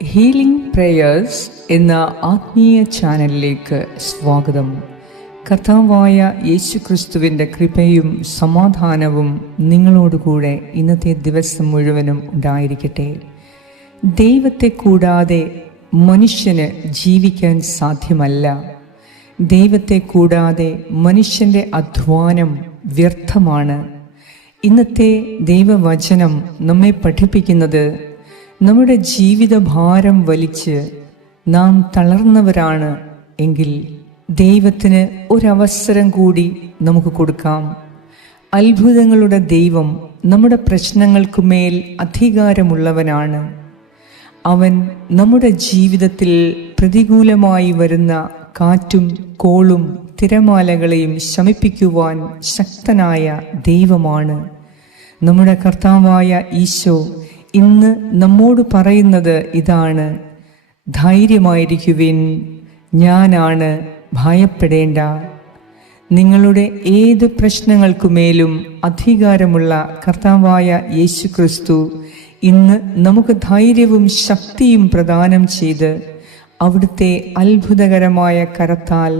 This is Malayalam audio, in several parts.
ഹീലിംഗ് പ്രേയേഴ്സ് എന്ന ആത്മീയ ചാനലിലേക്ക് സ്വാഗതം. കർത്താവായ യേശുക്രിസ്തുവിൻ്റെ കൃപയും സമാധാനവും നിങ്ങളോടുകൂടെ ഇന്നത്തെ ദിവസം മുഴുവനും ഉണ്ടായിരിക്കട്ടെ. ദൈവത്തെ കൂടാതെ മനുഷ്യന് ജീവിക്കാൻ സാധ്യമല്ല. ദൈവത്തെ കൂടാതെ മനുഷ്യൻ്റെ അധ്വാനം വ്യർത്ഥമാണ്. ഇന്നത്തെ ദൈവവചനം നമ്മെ പഠിപ്പിക്കുന്നത്, നമ്മുടെ ജീവിതഭാരം വലിച്ച് നാം തളർന്നവരാണ് എങ്കിൽ ദൈവത്തിന് ഒരവസരം കൂടി നമുക്ക് കൊടുക്കാം. അത്ഭുതങ്ങളുടെ ദൈവം നമ്മുടെ പ്രശ്നങ്ങൾക്കുമേൽ അധികാരമുള്ളവനാണ്. അവൻ നമ്മുടെ ജീവിതത്തിൽ പ്രതികൂലമായി വരുന്ന കാറ്റും കോളും തിരമാലകളെയും ശമിപ്പിക്കുവാൻ ശക്തനായ ദൈവമാണ്. നമ്മുടെ കർത്താവായ ഈശോ ഇന്ന് നമ്മോട് പറയുന്നത് ഇതാണ്: ധൈര്യമായിരിക്കുവിൻ, ഞാനാണ്, ഭയപ്പെടേണ്ട. നിങ്ങളുടെ ഏത് പ്രശ്നങ്ങൾക്കുമേലും അധികാരമുള്ള കർത്താവായ യേശുക്രിസ്തു ഇന്ന് നമുക്ക് ധൈര്യവും ശക്തിയും പ്രദാനം ചെയ്ത് അവിടുത്തെ അത്ഭുതകരമായ കരത്താൽ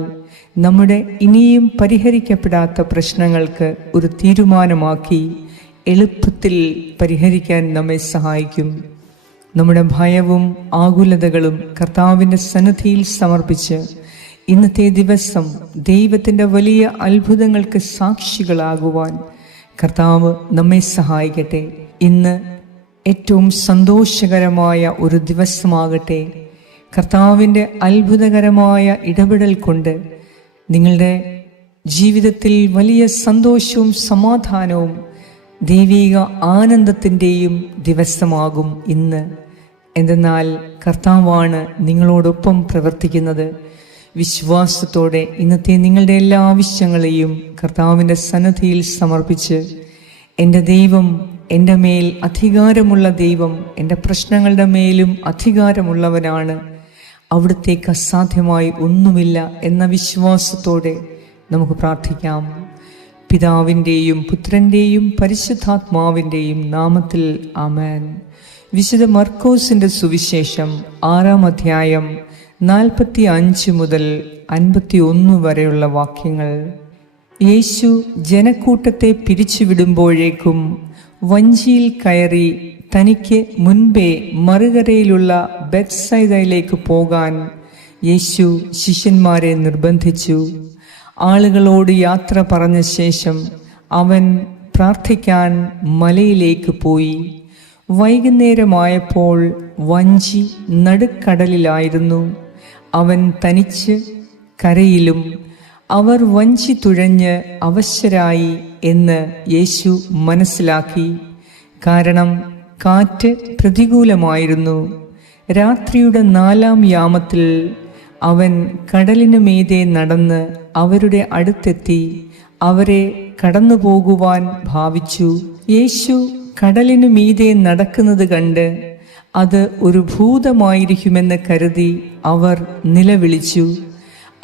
നമ്മുടെ ഇനിയും പരിഹരിക്കപ്പെടാത്ത പ്രശ്നങ്ങൾക്ക് ഒരു തീരുമാനമാക്കി എളുപ്പത്തിൽ പരിഹരിക്കാൻ നമ്മെ സഹായിക്കും. നമ്മുടെ ഭയവും ആകുലതകളും കർത്താവിൻ്റെ സന്നിധിയിൽ സമർപ്പിച്ച് ഇന്നത്തെ ദിവസം ദൈവത്തിൻ്റെ വലിയ അത്ഭുതങ്ങൾക്ക് സാക്ഷികളാകുവാൻ കർത്താവ് നമ്മെ സഹായിക്കട്ടെ. ഇന്ന് ഏറ്റവും സന്തോഷകരമായ ഒരു ദിവസമാകട്ടെ. കർത്താവിൻ്റെ അത്ഭുതകരമായ ഇടപെടൽ കൊണ്ട് നിങ്ങളുടെ ജീവിതത്തിൽ വലിയ സന്തോഷവും സമാധാനവും ദൈവിക ആനന്ദത്തിൻ്റെയും ദിവസമാകും ഇന്ന്. എന്തെന്നാൽ കർത്താവാണ് നിങ്ങളോടൊപ്പം പ്രവർത്തിക്കുന്നത്. വിശ്വാസത്തോടെ ഇന്നത്തെ നിങ്ങളുടെ എല്ലാ ആവശ്യങ്ങളെയും കർത്താവിൻ്റെ സന്നിധിയിൽ സമർപ്പിച്ച്, എൻ്റെ ദൈവം എൻ്റെ മേൽ അധികാരമുള്ള ദൈവം, എൻ്റെ പ്രശ്നങ്ങളുടെ മേലും അധികാരമുള്ളവനാണ്, അവിടുത്തേക്ക് അസാധ്യമായി ഒന്നുമില്ല എന്ന വിശ്വാസത്തോടെ നമുക്ക് പ്രാർത്ഥിക്കാം. പിതാവിൻ്റെയും പുത്രൻ്റെയും പരിശുദ്ധാത്മാവിൻ്റെയും നാമത്തിൽ ആമേൻ. വിശുദ്ധ മർക്കോസിൻ്റെ സുവിശേഷം 6-ാം അധ്യായം 45 മുതൽ 51 വരെയുള്ള വാക്യങ്ങൾ. യേശു ജനക്കൂട്ടത്തെ പിരിച്ചുവിടുമ്പോഴേക്കും വഞ്ചിയിൽ കയറി തനിക്ക് മുൻപേ മറുകരയിലുള്ള ബെത്സൈദയിലേക്ക് പോകാൻ യേശു ശിഷ്യന്മാരെ നിർബന്ധിച്ചു. ആളുകളോട് യാത്ര പറഞ്ഞ ശേഷം അവൻ പ്രാർത്ഥിക്കാൻ മലയിലേക്ക് പോയി. വൈകുന്നേരമായപ്പോൾ വഞ്ചി നടുക്കടലിലായിരുന്നു. അവൻ തനിച്ച് കരയിലും അവർ വഞ്ചി തുഴഞ്ഞ് അവശരായി എന്ന് യേശു മനസ്സിലാക്കി. കാരണം കാറ്റ് പ്രതികൂലമായിരുന്നു. രാത്രിയുടെ 4-ാം യാമത്തിൽ അവൻ കടലിനു മീതെ നടന്ന് അവരുടെ അടുത്തെത്തി അവരെ കടന്നു പോകുവാൻ ഭാവിച്ചു. യേശു കടലിനു മീതെ നടക്കുന്നത് കണ്ട് അത് ഒരു ഭൂതമായിരിക്കുമെന്ന് കരുതി അവർ നിലവിളിച്ചു.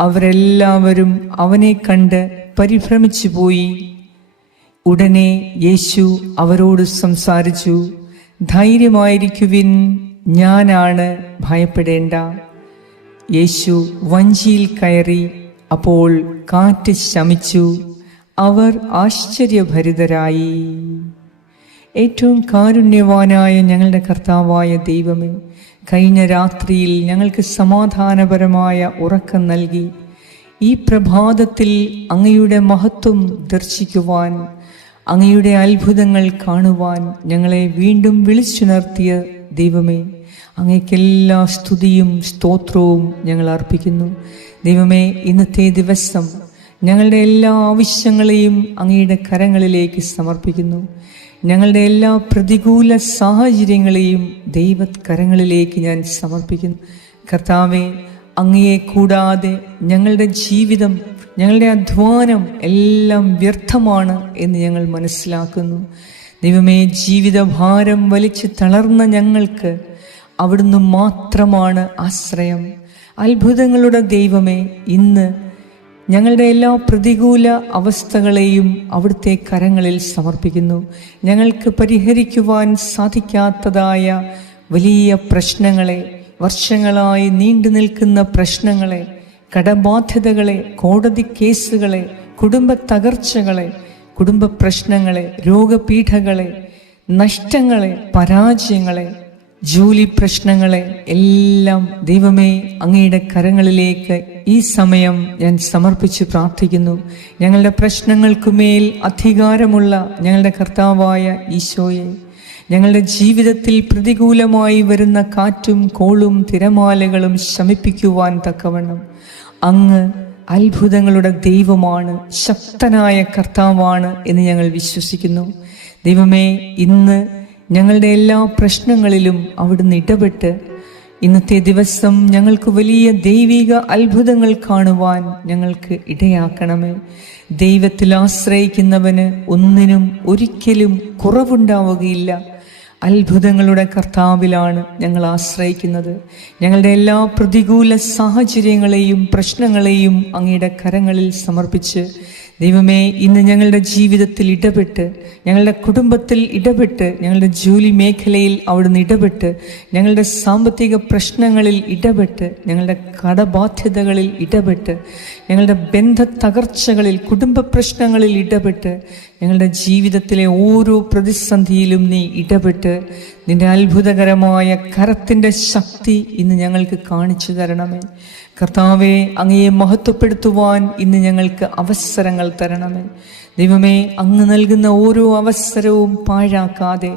അവരെല്ലാവരും അവനെ കണ്ട് പരിഭ്രമിച്ചു പോയി. ഉടനെ യേശു അവരോട് സംസാരിച്ചു: ധൈര്യമായിരിക്കുവിൻ, ഞാനാണ്, ഭയപ്പെടേണ്ട. യേശു വഞ്ചിയിൽ കയറി. അപ്പോൾ കാറ്റ് ശമിച്ചു. അവർ ആശ്ചര്യഭരിതരായി. ഏറ്റവും കാരുണ്യവാനായ ഞങ്ങളുടെ കർത്താവായ ദൈവമേ, കഴിഞ്ഞ രാത്രിയിൽ ഞങ്ങൾക്ക് സമാധാനപരമായ ഉറക്കം നൽകി ഈ പ്രഭാതത്തിൽ അങ്ങയുടെ മഹത്വം ദർശിക്കുവാൻ, അങ്ങയുടെ അത്ഭുതങ്ങൾ കാണുവാൻ ഞങ്ങളെ വീണ്ടും വിളിച്ചുണർത്തിയ ദൈവമേ, അങ്ങേക്കെല്ലാ സ്തുതിയും സ്തോത്രവും ഞങ്ങൾ അർപ്പിക്കുന്നു. ദൈവമേ, ഇന്നത്തെ ദിവസം ഞങ്ങളുടെ എല്ലാ ആവശ്യങ്ങളെയും അങ്ങയുടെ കരങ്ങളിലേക്ക് സമർപ്പിക്കുന്നു. ഞങ്ങളുടെ എല്ലാ പ്രതികൂല സാഹചര്യങ്ങളെയും ദൈവകരങ്ങളിലേക്ക് ഞാൻ സമർപ്പിക്കുന്നു. കർത്താവെ, അങ്ങയെ കൂടാതെ ഞങ്ങളുടെ ജീവിതം, ഞങ്ങളുടെ അധ്വാനം എല്ലാം വ്യർത്ഥമാണ് എന്ന് ഞങ്ങൾ മനസ്സിലാക്കുന്നു. ദൈവമേ, ജീവിതഭാരം വലിച്ച് തളർന്ന ഞങ്ങൾക്ക് അവിടുന്ന് മാത്രമാണ് ആശ്രയം. അത്ഭുതങ്ങളുടെ ദൈവമേ, ഇന്ന് ഞങ്ങളുടെ എല്ലാ പ്രതികൂല അവസ്ഥകളെയും അവിടുത്തെ കരങ്ങളിൽ സമർപ്പിക്കുന്നു. ഞങ്ങൾക്ക് പരിഹരിക്കുവാൻ സാധിക്കാത്തതായ വലിയ പ്രശ്നങ്ങളെ, വർഷങ്ങളായി നീണ്ടു നിൽക്കുന്ന പ്രശ്നങ്ങളെ, കടബാധ്യതകളെ, കോടതി കേസുകളെ, കുടുംബ തകർച്ചകളെ, കുടുംബ പ്രശ്നങ്ങളെ, രോഗപീഠകളെ, നഷ്ടങ്ങളെ, പരാജയങ്ങളെ, ജോലി പ്രശ്നങ്ങളെ എല്ലാം ദൈവമേ അങ്ങയുടെ കരങ്ങളിലേക്ക് ഈ സമയം ഞാൻ സമർപ്പിച്ച് പ്രാർത്ഥിക്കുന്നു. ഞങ്ങളുടെ പ്രശ്നങ്ങൾക്കുമേൽ അധികാരമുള്ള ഞങ്ങളുടെ കർത്താവായ ഈശോയെ, ഞങ്ങളുടെ ജീവിതത്തിൽ പ്രതികൂലമായി വരുന്ന കാറ്റും കോളും തിരമാലകളും ശമിപ്പിക്കുവാൻ തക്കവണ്ണം അങ്ങ് അത്ഭുതങ്ങളുടെ ദൈവമാണ്, ശക്തനായ കർത്താവാണ് എന്ന് ഞങ്ങൾ വിശ്വസിക്കുന്നു. ദൈവമേ, ഇന്ന് ഞങ്ങളുടെ എല്ലാ പ്രശ്നങ്ങളിലും അവിടുന്ന് ഇടപെട്ട് ഇന്നത്തെ ദിവസം ഞങ്ങൾക്ക് വലിയ ദൈവിക അത്ഭുതങ്ങൾ കാണുവാൻ ഞങ്ങൾക്ക് ഇടയാക്കണമേ. ദൈവത്തിൽ ആശ്രയിക്കുന്നവന് ഒന്നിനും ഒരിക്കലും കുറവുണ്ടാവുകയില്ല. അത്ഭുതങ്ങളുടെ കർത്താവിലാണ് ഞങ്ങൾ ആശ്രയിക്കുന്നത്. ഞങ്ങളുടെ എല്ലാ പ്രതികൂല സാഹചര്യങ്ങളെയും പ്രശ്നങ്ങളെയും അങ്ങയുടെ കരങ്ങളിൽ സമർപ്പിച്ച് ദൈവമേ, ഇന്ന് ഞങ്ങളുടെ ജീവിതത്തിൽ ഇടപെട്ട്, ഞങ്ങളുടെ കുടുംബത്തിൽ ഇടപെട്ട്, ഞങ്ങളുടെ ജോലി മേഖലയിൽ അവിടുന്ന് ഇടപെട്ട്, ഞങ്ങളുടെ സാമ്പത്തിക പ്രശ്നങ്ങളിൽ ഇടപെട്ട്, ഞങ്ങളുടെ കടബാധ്യതകളിൽ ഇടപെട്ട്, ഞങ്ങളുടെ ബന്ധ തകർച്ചകളിൽ, കുടുംബ പ്രശ്നങ്ങളിൽ ഇടപെട്ട്, ഞങ്ങളുടെ ജീവിതത്തിലെ ഓരോ പ്രതിസന്ധിയിലും നീ ഇടപെട്ട് നിന്റെ അത്ഭുതകരമായ കരത്തിൻ്റെ ശക്തി ഇന്ന് ഞങ്ങൾക്ക് കാണിച്ചു തരണമേ. കർത്താവെ, അങ്ങയെ മഹത്വപ്പെടുത്തുവാൻ ഇന്ന് ഞങ്ങൾക്ക് അവസരങ്ങൾ തരണമേ. ദൈവമേ, അങ്ങ് നൽകുന്ന ഓരോ അവസരവും പാഴാക്കാതെ,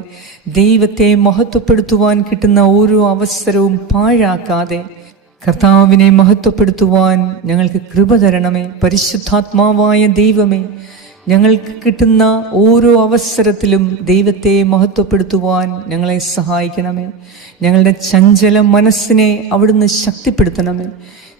ദൈവത്തെ മഹത്വപ്പെടുത്തുവാൻ കിട്ടുന്ന ഓരോ അവസരവും പാഴാക്കാതെ കർത്താവിനെ മഹത്വപ്പെടുത്തുവാൻ ഞങ്ങൾക്ക് കൃപ തരണമേ. പരിശുദ്ധാത്മാവായ ദൈവമേ, ഞങ്ങൾക്ക് കിട്ടുന്ന ഓരോ അവസരത്തിലും ദൈവത്തെ മഹത്വപ്പെടുത്തുവാൻ ഞങ്ങളെ സഹായിക്കണമേ. ഞങ്ങളുടെ ചഞ്ചല മനസ്സിനെ അവിടുന്ന് ശക്തിപ്പെടുത്തണമേ.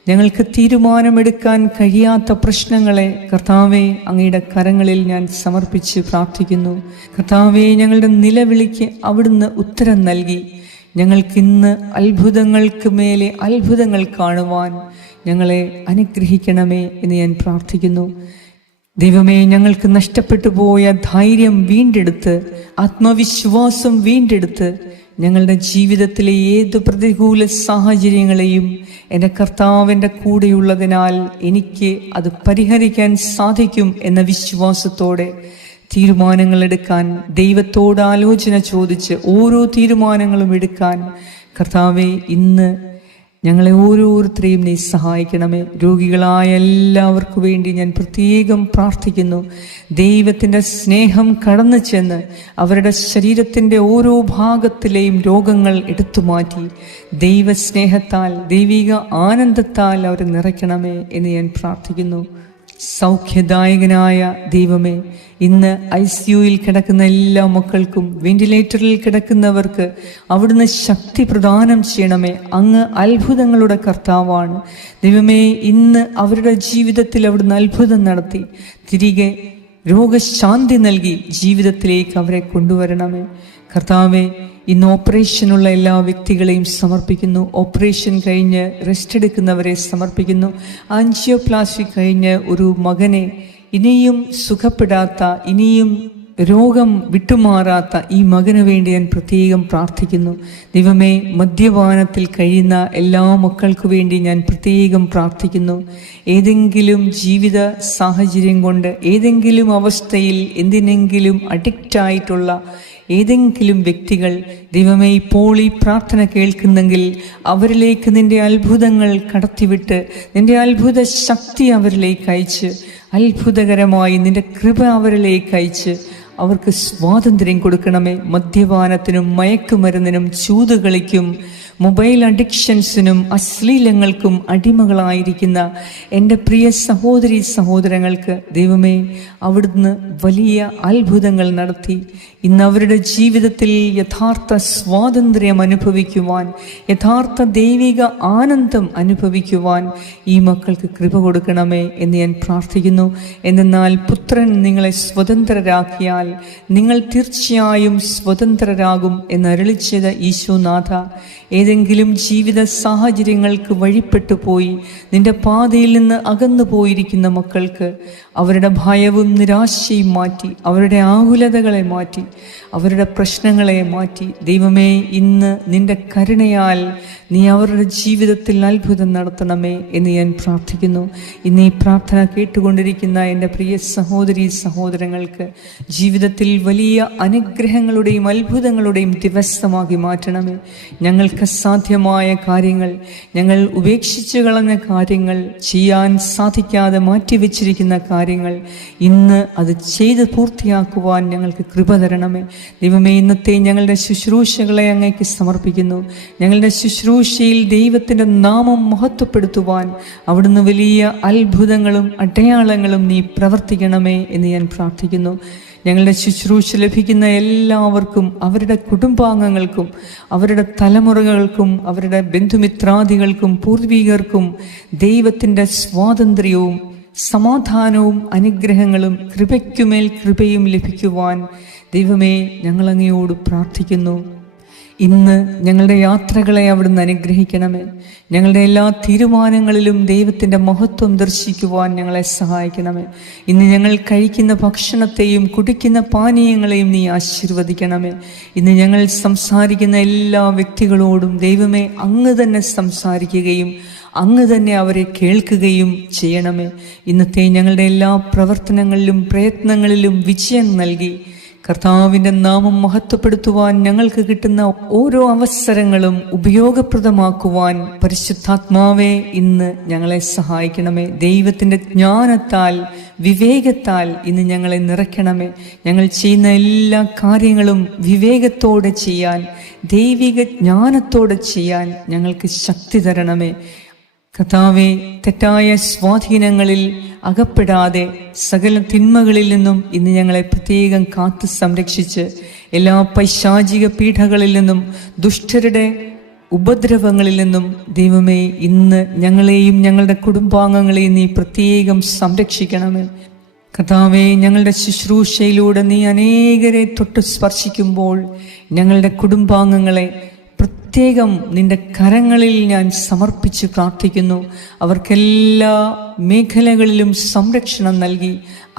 ഞങ്ങൾക്ക് തീരുമാനമെടുക്കാൻ കഴിയാത്ത പ്രശ്നങ്ങളെ കർത്താവെ അങ്ങയുടെ കരങ്ങളിൽ ഞാൻ സമർപ്പിച്ച് പ്രാർത്ഥിക്കുന്നു. കർത്താവെ, ഞങ്ങളുടെ നിലവിളിക്ക് അവിടുന്ന് ഉത്തരം നൽകി ഞങ്ങൾക്കിന്ന് അത്ഭുതങ്ങൾക്ക് മേലെ അത്ഭുതങ്ങൾ കാണുവാൻ ഞങ്ങളെ അനുഗ്രഹിക്കണമേ എന്ന് ഞാൻ പ്രാർത്ഥിക്കുന്നു. ദൈവമേ, ഞങ്ങൾക്ക് നഷ്ടപ്പെട്ടു പോയ ധൈര്യം വീണ്ടെടുത്ത്, ആത്മവിശ്വാസം വീണ്ടെടുത്ത്, ഞങ്ങളുടെ ജീവിതത്തിലെ ഏത് പ്രതികൂല സാഹചര്യങ്ങളെയും എൻ്റെ കർത്താവിൻ്റെ കൂടെയുള്ളതിനാൽ എനിക്ക് അത് പരിഹരിക്കാൻ സാധിക്കും എന്ന വിശ്വാസത്തോടെ തീരുമാനങ്ങൾ എടുക്കാൻ, ദൈവത്തോട് ആലോചന ചോദിച്ച് ഓരോ തീരുമാനങ്ങളും എടുക്കാൻ കർത്താവെ ഇന്ന് ഞങ്ങളെ ഓരോരുത്തരെയും നീ സഹായിക്കണമേ. രോഗികളായ എല്ലാവർക്കു വേണ്ടി ഞാൻ പ്രത്യേകം പ്രാർത്ഥിക്കുന്നു. ദൈവത്തിൻ്റെ സ്നേഹം കടന്നു ചെന്ന് അവരുടെ ശരീരത്തിൻ്റെ ഓരോ ഭാഗത്തിലെയും രോഗങ്ങൾ എടുത്തുമാറ്റി ദൈവസ്നേഹത്താൽ, ദൈവിക ആനന്ദത്താൽ അവരെ നിറയ്ക്കണമേ എന്ന് ഞാൻ പ്രാർത്ഥിക്കുന്നു. സൗഖ്യദായകനായ ദൈവമേ, ഇന്ന് ICUയിൽ കിടക്കുന്ന എല്ലാ മക്കൾക്കും, വെന്റിലേറ്ററിൽ കിടക്കുന്നവർക്ക് അവിടുന്ന് ശക്തി പ്രദാനം ചെയ്യണമേ. അങ്ങ് അത്ഭുതങ്ങളുടെ കർത്താവാണ് ദൈവമേ. ഇന്ന് അവരുടെ ജീവിതത്തിൽ അവിടുന്ന് അത്ഭുതം നടത്തി തിരികെ രോഗശാന്തി നൽകി ജീവിതത്തിലേക്ക് അവരെ കൊണ്ടുവരണമേ. കർത്താവെ, ഇന്ന് ഓപ്പറേഷനുള്ള എല്ലാ വ്യക്തികളെയും സമർപ്പിക്കുന്നു. ഓപ്പറേഷൻ കഴിഞ്ഞ് റെസ്റ്റ് എടുക്കുന്നവരെ സമർപ്പിക്കുന്നു. ആൻജിയോപ്ലാസ്റ്റി കഴിഞ്ഞ് ഒരു മകനെ, ഇനിയും സുഖപ്പെടാത്ത, ഇനിയും രോഗം വിട്ടുമാറാത്ത ഈ മകന് വേണ്ടി ഞാൻ പ്രത്യേകം പ്രാർത്ഥിക്കുന്നു. ദൈവമേ, മദ്യപാനത്തിൽ കഴിയുന്ന എല്ലാ മക്കൾക്കു വേണ്ടി ഞാൻ പ്രത്യേകം പ്രാർത്ഥിക്കുന്നു. ഏതെങ്കിലും ജീവിത സാഹചര്യം കൊണ്ട്, ഏതെങ്കിലും അവസ്ഥയിൽ എന്തിനെങ്കിലും അഡിക്റ്റായിട്ടുള്ള ഏതെങ്കിലും വ്യക്തികൾ ദൈവമേ ഇപ്പോൾ ഈ പ്രാർത്ഥന കേൾക്കുന്നെങ്കിൽ അവരിലേക്ക് നിന്റെ അത്ഭുതങ്ങൾ കടത്തിവിട്ട്, നിന്റെ അത്ഭുത ശക്തി അവരിലേക്ക് അയച്ച്, അത്ഭുതകരമായി നിന്റെ കൃപ അവരിലേക്ക് അയച്ച് അവർക്ക് സ്വാതന്ത്ര്യം കൊടുക്കണമേ. മദ്യപാനത്തിനും മയക്കുമരുന്നിനും ചൂതുകളിക്കും മൊബൈൽ അഡിക്ഷൻസിനും അശ്ലീലങ്ങൾക്കും അടിമകളായിരിക്കുന്ന എൻ്റെ പ്രിയ സഹോദരി സഹോദരങ്ങൾക്ക് ദൈവമേ അവിടുന്ന് വലിയ അത്ഭുതങ്ങൾ നടത്തി ഇന്ന് അവരുടെ ജീവിതത്തിൽ യഥാർത്ഥ സ്വാതന്ത്ര്യം അനുഭവിക്കുവാൻ, യഥാർത്ഥ ദൈവിക ആനന്ദം അനുഭവിക്കുവാൻ ഈ മക്കൾക്ക് കൃപ കൊടുക്കണമേ എന്ന് ഞാൻ പ്രാർത്ഥിക്കുന്നു. എന്നാൽ പുത്രൻ നിങ്ങളെ സ്വതന്ത്രരാക്കിയാൽ നിങ്ങൾ തീർച്ചയായും സ്വതന്ത്രരാകും എന്ന് അരുളിച്ചത് ഈശോനാഥ, ഏതെങ്കിലും ജീവിത സാഹചര്യങ്ങൾക്ക് വഴിപ്പെട്ടു പോയി നിന്റെ പാതയിൽ നിന്ന് അകന്നു പോയിരിക്കുന്ന മക്കൾക്ക് അവരുടെ ഭയവും നിരാശയും മാറ്റി, അവരുടെ ആകുലതകളെ മാറ്റി, അവരുടെ പ്രശ്നങ്ങളെ മാറ്റി, ദൈവമേ ഇന്ന് നിന്റെ കരുണയാൽ നീ അവരുടെ ജീവിതത്തിൽ അത്ഭുതം നടത്തണമേ എന്ന് ഞാൻ പ്രാർത്ഥിക്കുന്നു. ഇന്ന് ഈ പ്രാർത്ഥന കേട്ടുകൊണ്ടിരിക്കുന്ന എൻ്റെ പ്രിയ സഹോദരീ സഹോദരങ്ങൾക്ക് ജീവിതത്തിൽ വലിയ അനുഗ്രഹങ്ങളുടെയും അത്ഭുതങ്ങളുടെയും ദിവസമാക്കി മാറ്റണമേ. ഞങ്ങൾക്ക് സാധ്യമായ കാര്യങ്ങൾ, ഞങ്ങൾ ഉപേക്ഷിച്ചു കളഞ്ഞ കാര്യങ്ങൾ, ചെയ്യാൻ സാധിക്കാതെ മാറ്റിവെച്ചിരിക്കുന്ന കാര്യങ്ങൾ ഇന്ന് അത് ചെയ്ത് പൂർത്തിയാക്കുവാൻ ഞങ്ങൾക്ക് കൃപ തരണമേ. ദൈവമേ, ഇന്നത്തെ ഞങ്ങളുടെ ശുശ്രൂഷകളെ അങ്ങേക്ക് സമർപ്പിക്കുന്നു. ഞങ്ങളുടെ ശുശ്രൂഷയിൽ ദൈവത്തിൻ്റെ നാമം മഹത്വപ്പെടുത്തുവാൻ അവിടുന്ന് വലിയ അത്ഭുതങ്ങളും അടയാളങ്ങളും നീ പ്രവർത്തിക്കണമേ എന്ന് ഞാൻ പ്രാർത്ഥിക്കുന്നു. ഞങ്ങളുടെ ശുശ്രൂഷ ലഭിക്കുന്ന എല്ലാവർക്കും, അവരുടെ കുടുംബാംഗങ്ങൾക്കും, അവരുടെ തലമുറകൾക്കും, അവരുടെ ബന്ധുമിത്രാദികൾക്കും, പൂർവികർക്കും ദൈവത്തിൻ്റെ സ്വാതന്ത്ര്യവും സമാധാനവും അനുഗ്രഹങ്ങളും കൃപയ്ക്കുമേൽ കൃപയും ലഭിക്കുവാൻ ദൈവമേ ഞങ്ങളങ്ങയോട് പ്രാർത്ഥിക്കുന്നു. ഇന്ന് ഞങ്ങളുടെ യാത്രകളെ അവിടുന്ന് അനുഗ്രഹിക്കണമേ. ഞങ്ങളുടെ എല്ലാ തീരുമാനങ്ങളിലും ദൈവത്തിൻ്റെ മഹത്വം ദർശിക്കുവാൻ ഞങ്ങളെ സഹായിക്കണമേ. ഇന്ന് ഞങ്ങൾ കഴിക്കുന്ന ഭക്ഷണത്തെയും കുടിക്കുന്ന പാനീയങ്ങളെയും നീ ആശീർവദിക്കണമേ. ഇന്ന് ഞങ്ങൾ സംസാരിക്കുന്ന എല്ലാ വ്യക്തികളോടും ദൈവമേ അങ്ങ് തന്നെ സംസാരിക്കുകയും അങ്ങ് തന്നെ അവരെ കേൾക്കുകയും ചെയ്യണമേ. ഇന്നത്തെ ഞങ്ങളുടെ എല്ലാ പ്രവർത്തനങ്ങളിലും പ്രയത്നങ്ങളിലും വിജയം നൽകി കർത്താവിൻ്റെ നാമം മഹത്വപ്പെടുത്തുവാൻ ഞങ്ങൾക്ക് കിട്ടുന്ന ഓരോ അവസരങ്ങളും ഉപയോഗപ്രദമാക്കുവാൻ പരിശുദ്ധാത്മാവേ ഇന്ന് ഞങ്ങളെ സഹായിക്കണമേ. ദൈവത്തിൻ്റെ ജ്ഞാനത്താൽ, വിവേകത്താൽ ഇന്ന് ഞങ്ങളെ നിറയ്ക്കണമേ. ഞങ്ങൾ ചെയ്യുന്ന എല്ലാ കാര്യങ്ങളും വിവേകത്തോടെ ചെയ്യാൻ, ദൈവിക ജ്ഞാനത്തോടെ ചെയ്യാൻ ഞങ്ങൾക്ക് ശക്തി തരണമേ. കർത്താവേ, തെറ്റായ സ്വാധീനങ്ങളിൽ അകപ്പെടാതെ സകല തിന്മകളിൽ നിന്നും ഇന്ന് ഞങ്ങളെ പ്രത്യേകം കാത്തു സംരക്ഷിച്ച് എല്ലാ പൈശാചിക പീഠകളിൽ നിന്നും ദുഷ്ടരുടെ ഉപദ്രവങ്ങളിൽ നിന്നും ദൈവമേ ഇന്ന് ഞങ്ങളെയും ഞങ്ങളുടെ കുടുംബാംഗങ്ങളെയും നീ പ്രത്യേകം സംരക്ഷിക്കണമേ. കർത്താവേ, ഞങ്ങളുടെ ശുശ്രൂഷയിലൂടെ നീ അനേകരെ തൊട്ട് സ്പർശിക്കുമ്പോൾ ഞങ്ങളുടെ കുടുംബാംഗങ്ങളെ പ്രത്യേകം നിന്റെ കരങ്ങളിൽ ഞാൻ സമർപ്പിച്ച് പ്രാർത്ഥിക്കുന്നു. അവർക്കെല്ലാ മേഖലകളിലും സംരക്ഷണം നൽകി,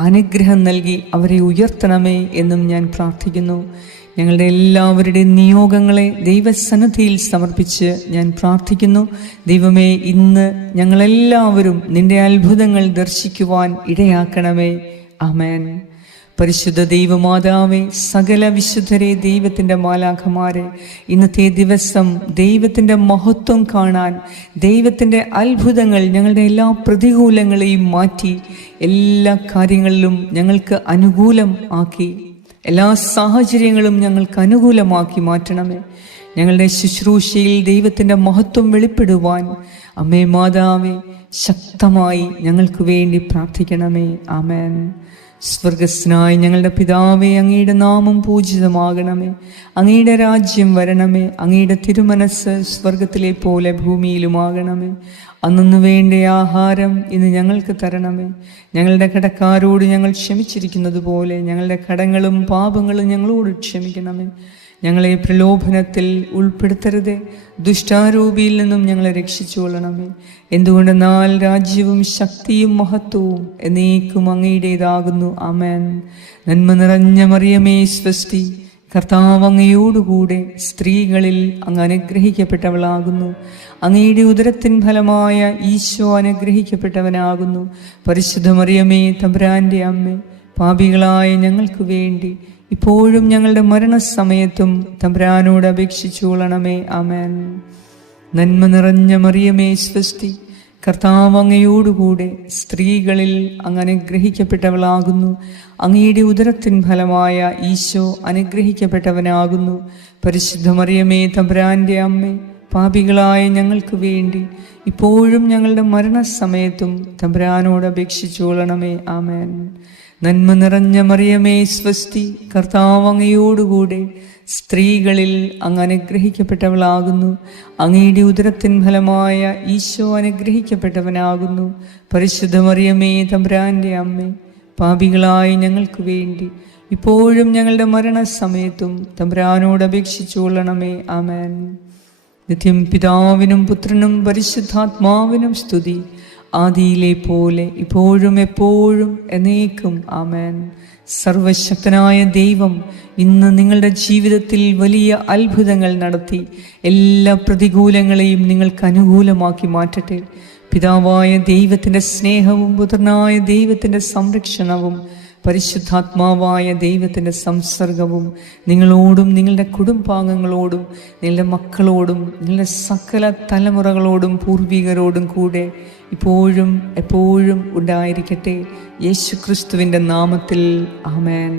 അനുഗ്രഹം നൽകി അവരെ ഉയർത്തണമേ എന്നും ഞാൻ പ്രാർത്ഥിക്കുന്നു. ഞങ്ങളുടെ എല്ലാവരുടെയും നിയോഗങ്ങളെ ദൈവസന്നിധിയിൽ സമർപ്പിച്ച് ഞാൻ പ്രാർത്ഥിക്കുന്നു. ദൈവമേ, ഇന്ന് ഞങ്ങളെല്ലാവരും നിന്റെ അത്ഭുതങ്ങൾ ദർശിക്കുവാൻ ഇടയാക്കണമേ. ആമേൻ. പരിശുദ്ധ ദൈവമാതാവേ, സകല വിശുദ്ധരെ, ദൈവത്തിൻ്റെ മാലാഖമാരെ, ഇന്നത്തെ ദിവസം ദൈവത്തിൻ്റെ മഹത്വം കാണാൻ, ദൈവത്തിൻ്റെ അത്ഭുതങ്ങൾ ഞങ്ങളുടെ എല്ലാ പ്രതികൂലങ്ങളെയും മാറ്റി എല്ലാ കാര്യങ്ങളിലും ഞങ്ങൾക്ക് അനുകൂലം ആക്കി, എല്ലാ സാഹചര്യങ്ങളും ഞങ്ങൾക്ക് അനുകൂലമാക്കി മാറ്റണമേ. ഞങ്ങളുടെ ശുശ്രൂഷയിൽ ദൈവത്തിൻ്റെ മഹത്വം വെളിപ്പെടുവാൻ അമ്മേ മാതാവേ ശക്തമായി ഞങ്ങൾക്ക് വേണ്ടി പ്രാർത്ഥിക്കണമേ. ആമേൻ. സ്വർഗസ്നായ ഞങ്ങളുടെ പിതാവേ, അങ്ങയുടെ നാമം പൂജിതമാകണമേ. അങ്ങയുടെ രാജ്യം വരണമേ. അങ്ങയുടെ തിരുമനസ് സ്വർഗത്തിലെ പോലെ ഭൂമിയിലുമാകണമേ. അന്നു വേണ്ട ആഹാരം ഇന്ന് ഞങ്ങൾക്ക് തരണമേ. ഞങ്ങളുടെ കടക്കാരോട് ഞങ്ങൾ ക്ഷമിച്ചിരിക്കുന്നത് പോലെ ഞങ്ങളുടെ കടങ്ങളും പാപങ്ങളും ഞങ്ങളോട് ക്ഷമിക്കണമേ. ഞങ്ങളെ പ്രലോഭനത്തിൽ ഉൾപ്പെടുത്തരുതേ, ദുഷ്ടാരൂപിയിൽ നിന്നും ഞങ്ങളെ രക്ഷിച്ചുകൊള്ളണമേ. എന്തുകൊണ്ടെന്നാൽ രാജ്യവും ശക്തിയും മഹത്വവും എന്നേക്കും അങ്ങയുടേതാകുന്നു. ആമേൻ. നന്മ നിറഞ്ഞ മറിയമേ സ്വസ്തി, കർത്താവ് അങ്ങയോടുകൂടെ സ്ത്രീകളിൽ അങ്ങ് അനുഗ്രഹിക്കപ്പെട്ടവളാകുന്നു. അങ്ങയുടെ ഉദരത്തിൻ ഫലമായ ഈശോ അനുഗ്രഹിക്കപ്പെട്ടവനാകുന്നു. പരിശുദ്ധ മറിയമേ, തമ്പുരാന്റെ അമ്മേ, പാപികളായ ഞങ്ങൾക്ക് വേണ്ടി ഇപ്പോഴും ഞങ്ങളുടെ മരണസമയത്തും തമ്പുരാനോട് അപേക്ഷിച്ചുകൊള്ളണമേ. ആമേൻ. നന്മ നിറഞ്ഞ മറിയമേ സ്വസ്തി, കർത്താവ് അങ്ങയോടുകൂടെ സ്ത്രീകളിൽ അങ്ങ് അനുഗ്രഹിക്കപ്പെട്ടവളാകുന്നു. അങ്ങയുടെ ഉദരത്തിൻ ഫലമായ ഈശോ അനുഗ്രഹിക്കപ്പെട്ടവനാകുന്നു. പരിശുദ്ധ മറിയമേ, തമ്പുരാന്റെ അമ്മേ, പാപികളായ ഞങ്ങൾക്ക് വേണ്ടി ഇപ്പോഴും ഞങ്ങളുടെ മരണസമയത്തും തമ്പുരാനോട് അപേക്ഷിച്ചുകൊള്ളണമേ. ആമേൻ. നന്മ നിറഞ്ഞ മറിയമേ സ്വസ്തി, കർത്താവ് അങ്ങയോടുകൂടെ സ്ത്രീകളിൽ അങ്ങ് അനുഗ്രഹിക്കപ്പെട്ടവളാകുന്നു. അങ്ങയുടെ ഉദരത്തിൻ ഫലമായ ഈശോ അനുഗ്രഹിക്കപ്പെട്ടവനാകുന്നു. പരിശുദ്ധ മറിയമേ, തമ്പുരാന്റെ അമ്മേ, പാപികളായ ഞങ്ങൾക്ക് വേണ്ടി ഇപ്പോഴും ഞങ്ങളുടെ മരണസമയത്തും തമ്പുരാനോട് അപേക്ഷിച്ചുകൊള്ളണമേ. ആമേൻ. നിത്യം പിതാവിനും പുത്രനും പരിശുദ്ധാത്മാവിനും സ്തുതി, ആദിയിലെ പോലെ ഇപ്പോഴും എപ്പോഴും എന്നേക്കും. ആമേൻ. സർവശക്തനായ ദൈവം ഇന്ന് നിങ്ങളുടെ ജീവിതത്തിൽ വലിയ അത്ഭുതങ്ങൾ നടത്തി എല്ലാ പ്രതികൂലങ്ങളെയും നിങ്ങൾക്ക് അനുകൂലമാക്കി മാറ്റട്ടെ. പിതാവായ ദൈവത്തിൻ്റെ സ്നേഹവും പുത്രനായ ദൈവത്തിൻ്റെ സംരക്ഷണവും പരിശുദ്ധാത്മാവായ ദൈവത്തിൻ്റെ സംസർഗവും നിങ്ങളോടും നിങ്ങളുടെ കുടുംബാംഗങ്ങളോടും നിങ്ങളുടെ മക്കളോടും നിങ്ങളുടെ സകല തലമുറകളോടും പൂർവികരോടും കൂടെ ഇപ്പോഴും എപ്പോഴും ഉണ്ടായിരിക്കട്ടെ. യേശുക്രിസ്തുവിൻ്റെ നാമത്തിൽ ആമേൻ.